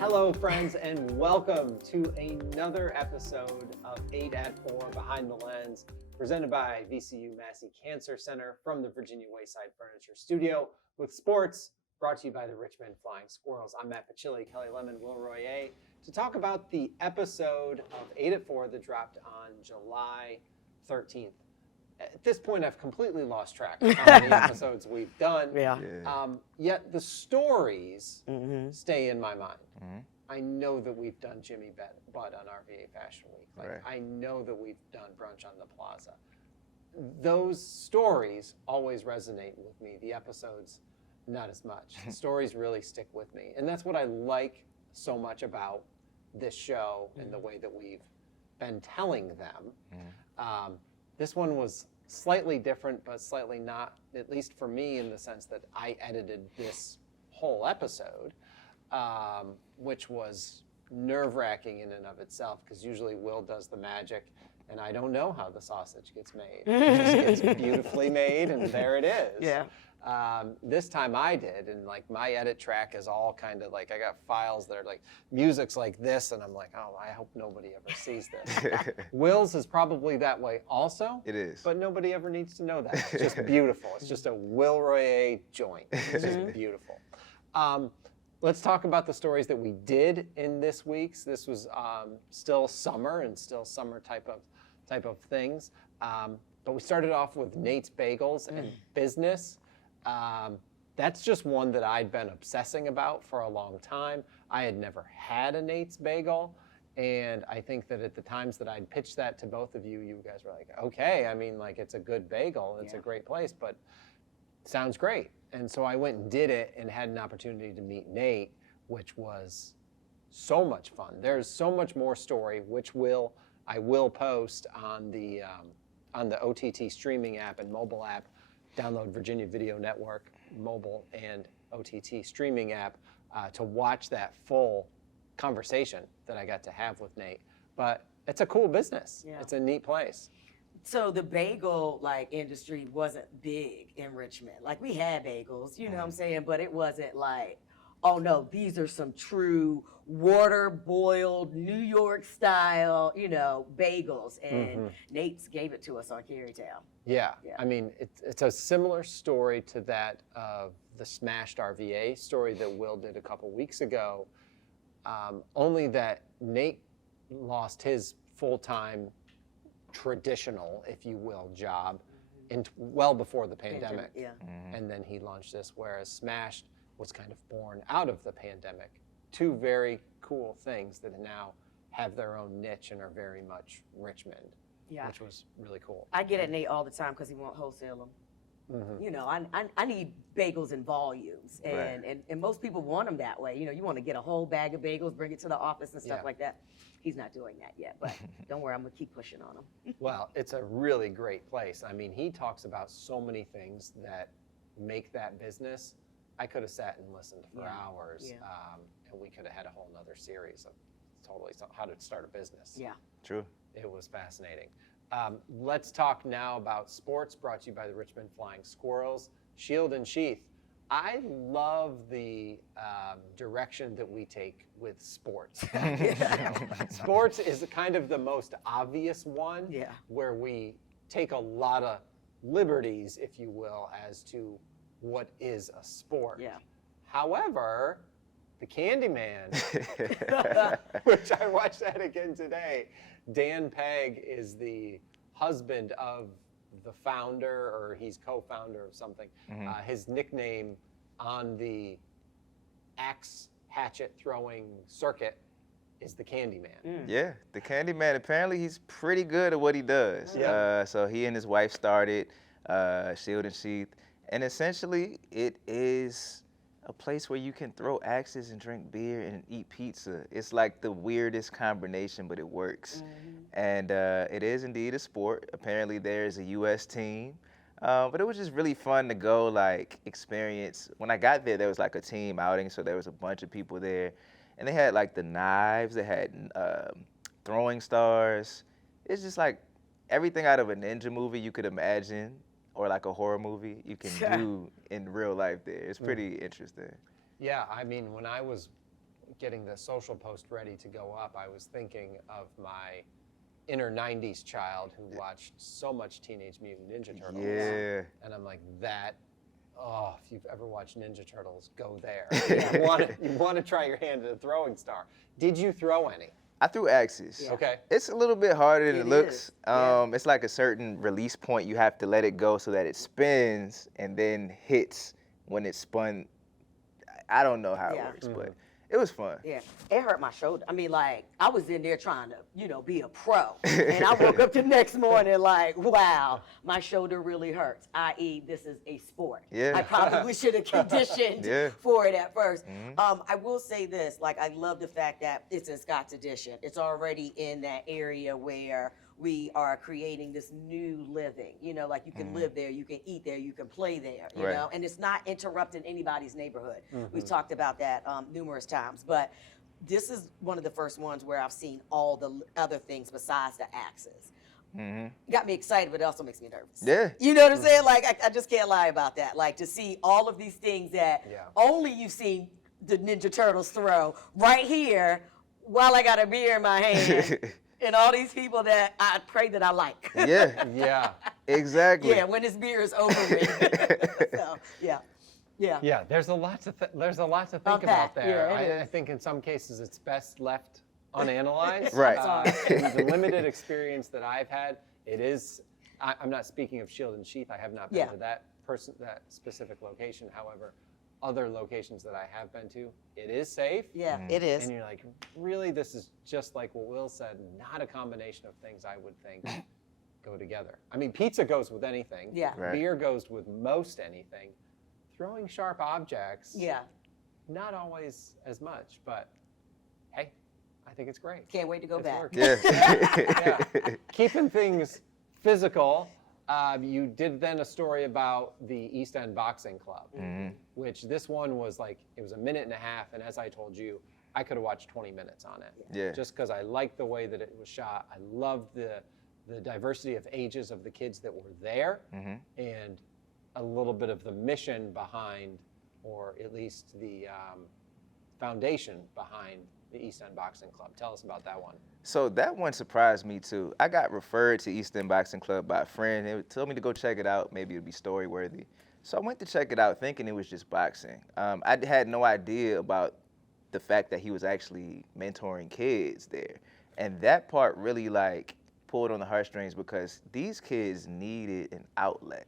Hello, friends, and welcome to another episode of 8 at 4 Behind the Lens, presented by VCU Massey Cancer Center from the Virginia Wayside Furniture Studio, with sports brought to you by the Richmond Flying Squirrels. I'm Matt Pochily, Kelli Lemon, Will Roye, to talk about the episode of 8 at 4 that dropped on July 13th. At this point, I've completely lost track of how many episodes we've done. Yet the stories stay in my mind. I know that we've done Jimmy Butt on RVA Fashion Week. I know that we've done Brunch on the Plaza. Those stories always resonate with me. The episodes, not as much. The stories really stick with me. And that's what I like so much about this show and the way that we've been telling them. This one was slightly different, but slightly not, at least for me, in the sense that I edited this whole episode, which was nerve-wracking in and of itself, because usually Will does the magic, and I don't know how the sausage gets made. It just gets beautifully made, and there it is. This time I did, and my edit track is all kind of I got files that are music's like this, and I'm like, oh, I hope nobody ever sees this. Will's is probably that way also. It is. But nobody ever needs to know that. It's just beautiful. It's just a Will Roye joint. It's just beautiful. Let's talk about the stories that we did in this week's. This was still summer and still summer type of things. But we started off with Nate's Bagels and business. That's just one that I'd been obsessing about for a long time. I had never had a Nate's Bagel, and I think that at the times that I'd pitched that to both of you, you guys were like, okay, I mean, it's a good bagel, it's a great place, but sounds great. And so I went and did it and had an opportunity to meet Nate, which was so much fun. There's so much more story, which I will post on the OTT streaming app and mobile app. Download Virginia Video Network mobile and OTT streaming app to watch that full conversation that I got to have with Nate. But it's a cool business. Yeah. It's a neat place. So the bagel industry wasn't big in Richmond. We had bagels, you know what I'm saying, but it wasn't oh no, these are some true water-boiled, New York style, bagels. And Nate's gave it to us on Carytown. Yeah. I mean, it's a similar story to that of the smashed RVA story that Will did a couple weeks ago, only that Nate lost his full-time traditional, if you will, job well before the pandemic. And then he launched this, whereas Smashed was kind of born out of the pandemic. Two very cool things that now have their own niche and are very much Richmond, which was really cool. I get at Nate all the time because he won't wholesale them. I need bagels in volumes, and most people want them that way. You want to get a whole bag of bagels, bring it to the office and stuff like that. He's not doing that yet, but don't worry, I'm gonna keep pushing on him. Well, it's a really great place. I mean, he talks about so many things that make that business. I could have sat and listened for hours, and we could have had a whole nother series of totally how to start a business. Yeah, true. It was fascinating. Let's talk now about sports, brought to you by the Richmond Flying Squirrels. Shield N Sheath. I love the direction that we take with sports. Sports is kind of the most obvious one, where we take a lot of liberties, if you will, as to what is a sport. However, the Candyman, which I watched that again today, Dan Pegg is the husband of the founder, or he's co-founder of something. His nickname on the axe hatchet throwing circuit is the Candyman. Yeah, the Candyman. Apparently he's pretty good at what he does. So he and his wife started Shield N Sheath, and essentially it is a place where you can throw axes and drink beer and eat pizza. It's like the weirdest combination, but it works. And it is indeed a sport. Apparently there's a U.S. team. But it was just really fun to go experience. When I got there was a team outing, so there was a bunch of people there. And they had the knives, they had throwing stars. It's just everything out of a ninja movie you could imagine, or a horror movie, you can do in real life there. It's pretty interesting. Yeah, I mean, when I was getting the social post ready to go up, I was thinking of my inner 90s child who watched so much Teenage Mutant Ninja Turtles. Yeah. And I'm like, if you've ever watched Ninja Turtles, go there. You want to try your hand at a throwing star. Did you throw any? I threw axes. Yeah. Okay. It's a little bit harder than it looks. is. Yeah. It's like a certain release point. You have to let it go so that it spins and then hits when it's spun. I don't know how it works, but it was fun. Yeah, it hurt my shoulder. I mean, like, I was in there trying to, be a pro. And I woke up the next morning like, wow, my shoulder really hurts, i.e. this is a sport. Yeah. I probably should have conditioned for it at first. Mm-hmm. I will say this, like, I love the fact that it's in Scott's Addition. It's already in that area where we are creating this new living, like you can live there, you can eat there, you can play there, you Right. know, and it's not interrupting anybody's neighborhood. We've talked about that numerous times, but this is one of the first ones where I've seen all the other things besides the axes. Got me excited, but it also makes me nervous. Yeah. You know what I'm saying? Like, I just can't lie about that. Like, to see all of these things that only you've seen the Ninja Turtles throw right here while I got a beer in my hand. And all these people that I pray that I like. Yeah. Yeah. Exactly. Yeah, when this beer is over with. So, yeah. Yeah, there's a lot to think Unpack. about there. Yeah, it I think in some cases it's best left unanalyzed. Right. In the limited experience that I've had, it is. I'm not speaking of Shield N Sheath. I have not been to that specific location. However, other locations that I have been to, it is safe. Yeah, it is. And you're like, really, this is just like what Will said, not a combination of things I would think go together. I mean, pizza goes with anything. Yeah. Right. Beer goes with most anything. Throwing sharp objects, Yeah. not always as much, but hey, I think it's great. Can't wait to go It's back. working. Yeah. Yeah. Keeping things physical, you did then a story about the East End Boxing Club, which this one was like, it was a minute and a half, and as I told you, I could have watched 20 minutes on it. Yeah. Just because I liked the way that it was shot. I loved the diversity of ages of the kids that were there, and a little bit of the mission behind, or at least the foundation behind the East End Boxing Club. Tell us about that one. So that one surprised me too. I got referred to East End Boxing Club by a friend. They told me to go check it out. Maybe it'd be story worthy. So I went to check it out thinking it was just boxing. I had no idea about the fact that he was actually mentoring kids there. And that part really like pulled on the heartstrings because these kids needed an outlet.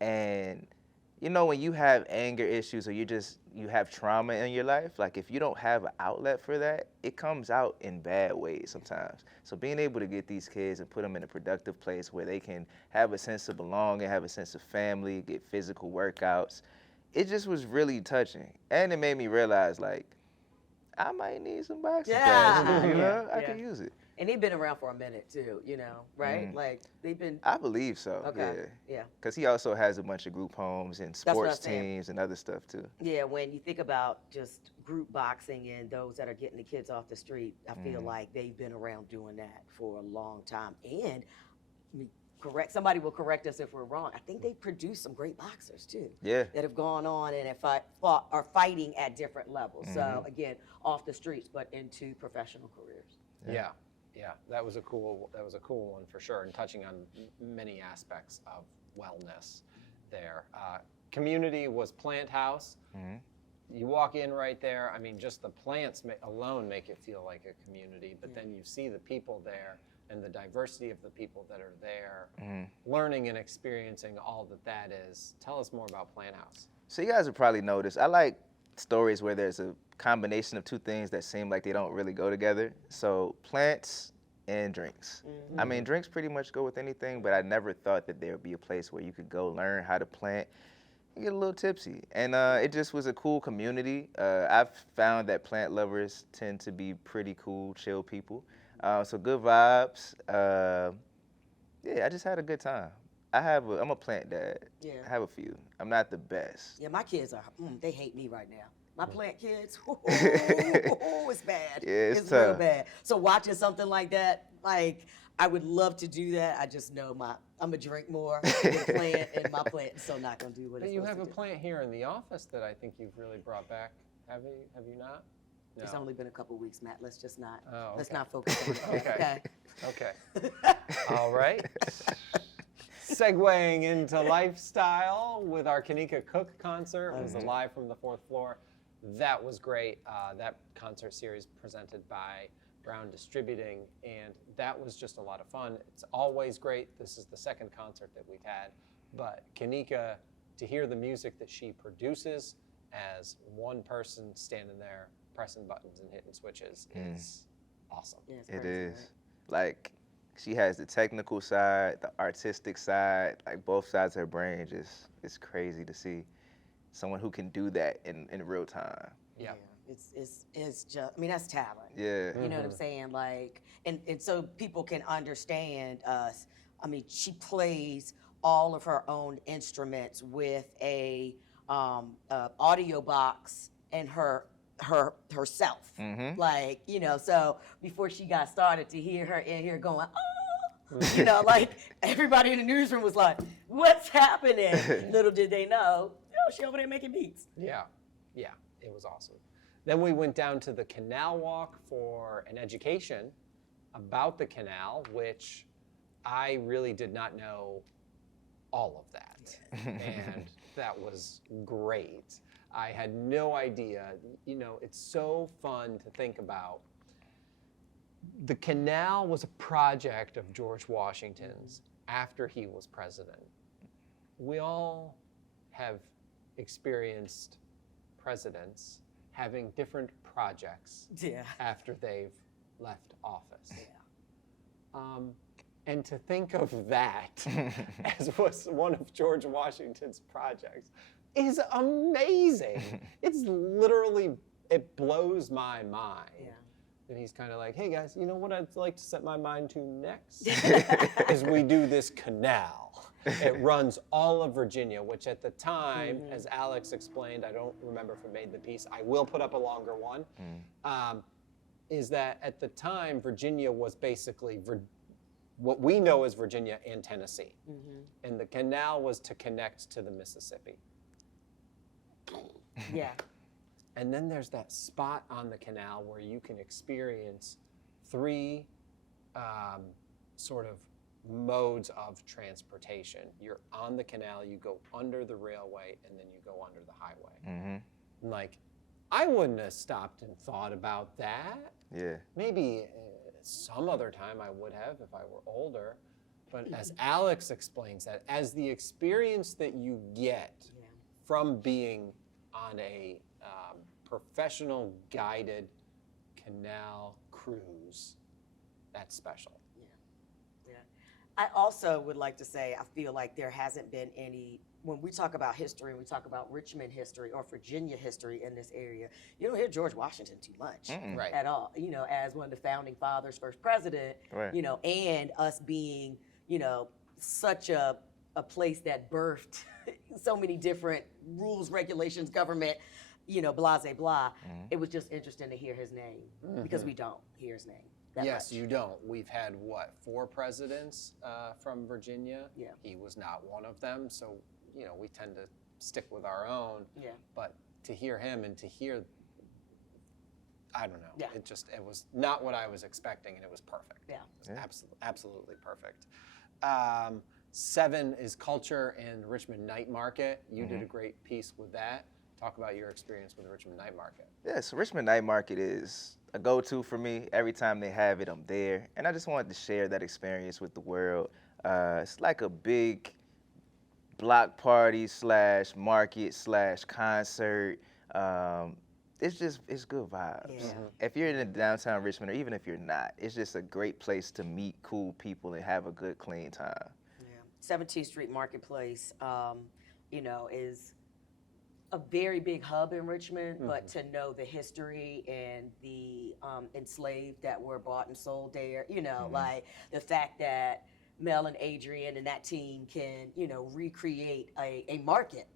And when you have anger issues or you have trauma in your life, like if you don't have an outlet for that, it comes out in bad ways sometimes. So being able to get these kids and put them in a productive place where they can have a sense of belonging, have a sense of family, get physical workouts, it just was really touching. And it made me realize like, I might need some boxing pads, I could use it. And they've been around for a minute too, right? Like they've been. I believe so. Okay. Yeah. Because he also has a bunch of group homes and sports teams and other stuff too. Yeah, when you think about just group boxing and those that are getting the kids off the street, I feel like they've been around doing that for a long time. And somebody will correct us if we're wrong. I think they produce some great boxers too. Yeah. That have gone on and are fighting at different levels. So again, off the streets, but into professional careers. Yeah. Yeah, that was a cool one for sure, and touching on many aspects of wellness there. Community was PlantHouse. You walk in right there. I mean, just the plants alone make it feel like a community, but then you see the people there and the diversity of the people that are there, learning and experiencing all that is. Tell us more about PlantHouse. So you guys have probably noticed, I like stories where there's a combination of two things that seem like they don't really go together. So plants and drinks. I mean, drinks pretty much go with anything, but I never thought that there would be a place where you could go learn how to plant and get a little tipsy. And it just was a cool community. I've found that plant lovers tend to be pretty cool, chill people. So good vibes. Yeah, I just had a good time. I'm a plant dad. Yeah. I have a few. I'm not the best. Yeah, my kids are, they hate me right now. My plant kids, it's bad. Yeah, it's real tough. bad. So watching something like that, like, I would love to do that. I just know I'm going to drink more with plant, and my plant is still not going to do what But it's you supposed have to a do. plant here in the office that I think you've really brought back. Have you not? It's No. only been a couple weeks, Matt. Let's just not. Oh, Let's okay. not focus on it. Okay. Okay. Okay. All right. Segueing into lifestyle with our Kanika Cook concert. It was live from the 4th floor. That was great. That concert series presented by Brown Distributing, and that was just a lot of fun. It's always great. This is the 2nd concert that we've had, but Kanika, to hear the music that she produces as one person standing there pressing buttons and hitting switches is awesome. Yeah, it's It crazy, is. right? Like, she has the technical side, the artistic side, like both sides of her brain. Just, it's crazy to see someone who can do that in real time. Yeah. It's just, I mean, that's talent. Yeah. You know what I'm saying? Like, and so people can understand us. I mean, she plays all of her own instruments with a audio box and herself. Mm-hmm. Like, you know, so before she got started, to hear her in here going, oh, you know, like everybody in the newsroom was like, what's happening? Little did they know, she over there making beats. Yeah, yeah, it was awesome. Then we went down to the canal walk for an education about the canal, which I really did not know all of that. And that was great. I had no idea. You know, it's so fun to think about. The canal was a project of George Washington's after he was president. We all have experienced presidents having different projects after they've left office. And to think of that as was one of George Washington's projects is amazing. It's literally, it blows my mind. And he's kind of like, hey guys, you know what I'd like to set my mind to next? Is we do this canal. It runs all of Virginia, which at the time, as Alex explained, I don't remember if it made the piece, I will put up a longer one, is that at the time, Virginia was basically what we know as Virginia and Tennessee. And the canal was to connect to the Mississippi. Yeah. And then there's that spot on the canal where you can experience 3 sort of modes of transportation. You're on the canal, you go under the railway, and then you go under the highway. And like, I wouldn't have stopped and thought about that. Yeah. Maybe some other time I would have if I were older. But as Alex explains that, as the experience that you get from being on a professional guided canal cruise, that's special. Yeah. I also would like to say, I feel like there hasn't been any, when we talk about history and we talk about Richmond history or Virginia history in this area, you don't hear George Washington too much Right. at all, you know, as one of the founding fathers, first president, Right. you know, and us being, you know, such a place that birthed so many different rules, regulations, government, you know, blah, blah, blah. It was just interesting to hear his name because we don't hear his name that Yes, much. you don't. We've had, what, 4 presidents from Virginia? Yeah. He was not one of them, so, you know, we tend to stick with our own. Yeah. But to hear him and to hear, I don't know. Yeah. It was not what I was expecting, and it was perfect. Yeah. It was absolutely perfect. 7 is culture and Richmond Night Market. You did a great piece with that. Talk about your experience with the Richmond Night Market. Yeah, so Richmond Night Market is a go-to for me. Every time they have it, I'm there. And I just wanted to share that experience with the world. It's like a big block party / market / concert. It's good vibes. Yeah. If you're in downtown Richmond, or even if you're not, it's just a great place to meet cool people and have a good, clean time. Yeah. 17th Street Marketplace, you know, is a very big hub in Richmond, but to know the history and the enslaved that were bought and sold there, you know, like the fact that Mel and Adrian and that team can, you know, recreate a market,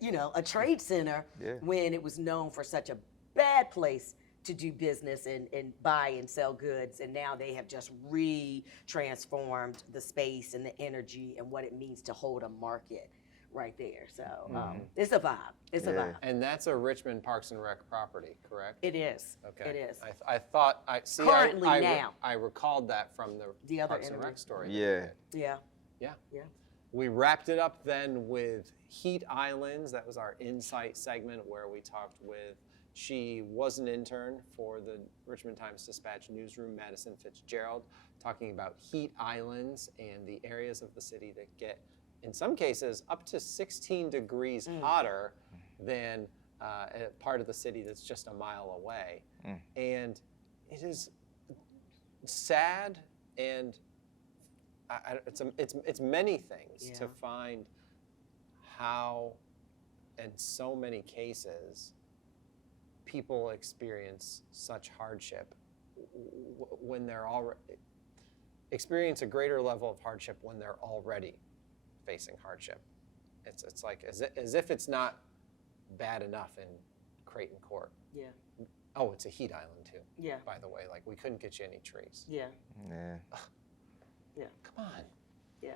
you know, a trade center when it was known for such a bad place to do business and buy and sell goods. And now they have just transformed the space and the energy and what it means to hold a market right there. So it's a vibe. It's a vibe. And that's a Richmond Parks and Rec property, correct? It is. Okay. It is. I thought Currently now. I recalled that from the other Parks and interview. Rec story. Yeah. Yeah. Yeah. Yeah. We wrapped it up then with Heat Islands. That was our Insight segment where we talked with, she was an intern for the Richmond Times-Dispatch newsroom, Madison Fitzgerald, talking about heat islands and the areas of the city that get, in some cases, up to 16 degrees hotter than a part of the city that's just a mile away. And it is sad, and it's many things to find how, in so many cases, people experience such hardship when they're already experience a greater level of hardship when they're already facing hardship. It's like as if it's not bad enough in Creighton Court. Yeah. Oh, it's a heat island too. Yeah. By the way, like we couldn't get you any trees. Yeah. Yeah. Yeah. Come on. Yeah.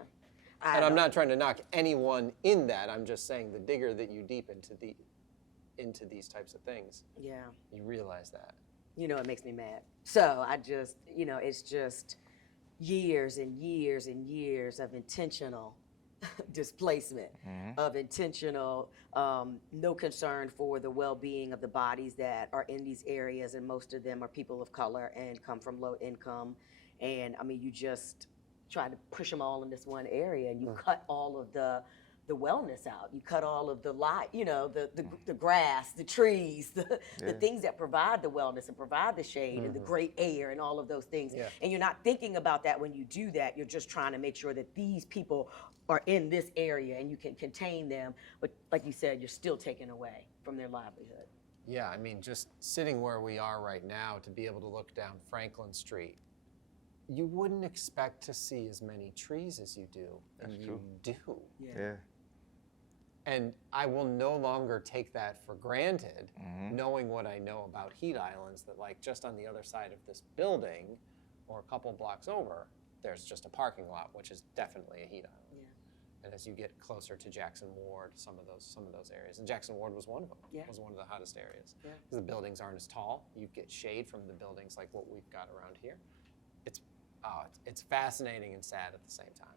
And I'm not trying to knock anyone in that. I'm just saying the digger that you deep into these types of things, Yeah. you realize that. You know, it makes me mad. So I just, you know, it's just years and years and years of intentional displacement, of intentional no concern for the well-being of the bodies that are in these areas, and most of them are people of color and come from low income. And I mean, you just try to push them all in this one area, and you cut all of the wellness out. You cut all of the light, you know, the grass, the trees, the things that provide the wellness and provide the shade and the great air and all of those things. Yeah. And you're not thinking about that when you do that. You're just trying to make sure that these people are in this area and you can contain them. But like you said, you're still taking away from their livelihood. Yeah, I mean, just sitting where we are right now, to be able to look down Franklin Street, you wouldn't expect to see as many trees as you do, and you do. Yeah. And I will no longer take that for granted, knowing what I know about heat islands, that like just on the other side of this building or a couple blocks over, there's just a parking lot, which is definitely a heat island. Yeah. And as you get closer to Jackson Ward, some of those areas, and Jackson Ward was one of them. Yeah. Was one of the hottest areas. Yeah. Because the buildings aren't as tall. You get shade from the buildings like what we've got around here. It's fascinating and sad at the same time.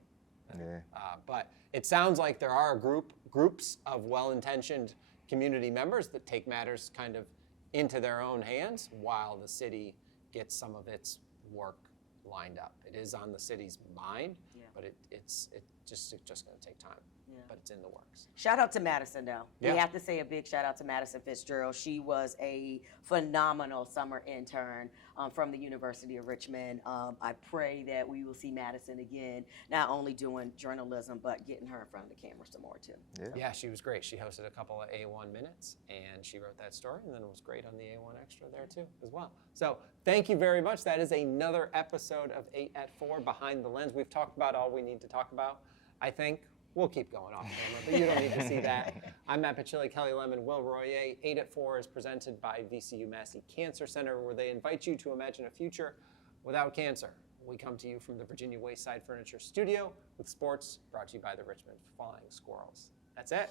Yeah. But it sounds like there are groups of well-intentioned community members that take matters kind of into their own hands while the city gets some of its work lined up. It is on the city's mind, but it's just going to take time. But it's in the works. Shout out to Madison, though. Yeah. We have to say a big shout out to Madison Fitzgerald. She was a phenomenal summer intern from the University of Richmond. I pray that we will see Madison again, not only doing journalism, but getting her in front of the camera some more, too. Yeah, she was great. She hosted a couple of A1 minutes, and she wrote that story, and then it was great on the A1 Extra there, too, as well. So thank you very much. That is another episode of 8 at 4 Behind the Lens. We've talked about all we need to talk about, I think. We'll keep going off camera, but you don't need to see that. I'm Matt Pochily, Kelli Lemon, Will Roye. 8 at 4 is presented by VCU Massey Cancer Center, where they invite you to imagine a future without cancer. We come to you from the Virginia Wayside Furniture studio with sports brought to you by the Richmond Flying Squirrels. That's it.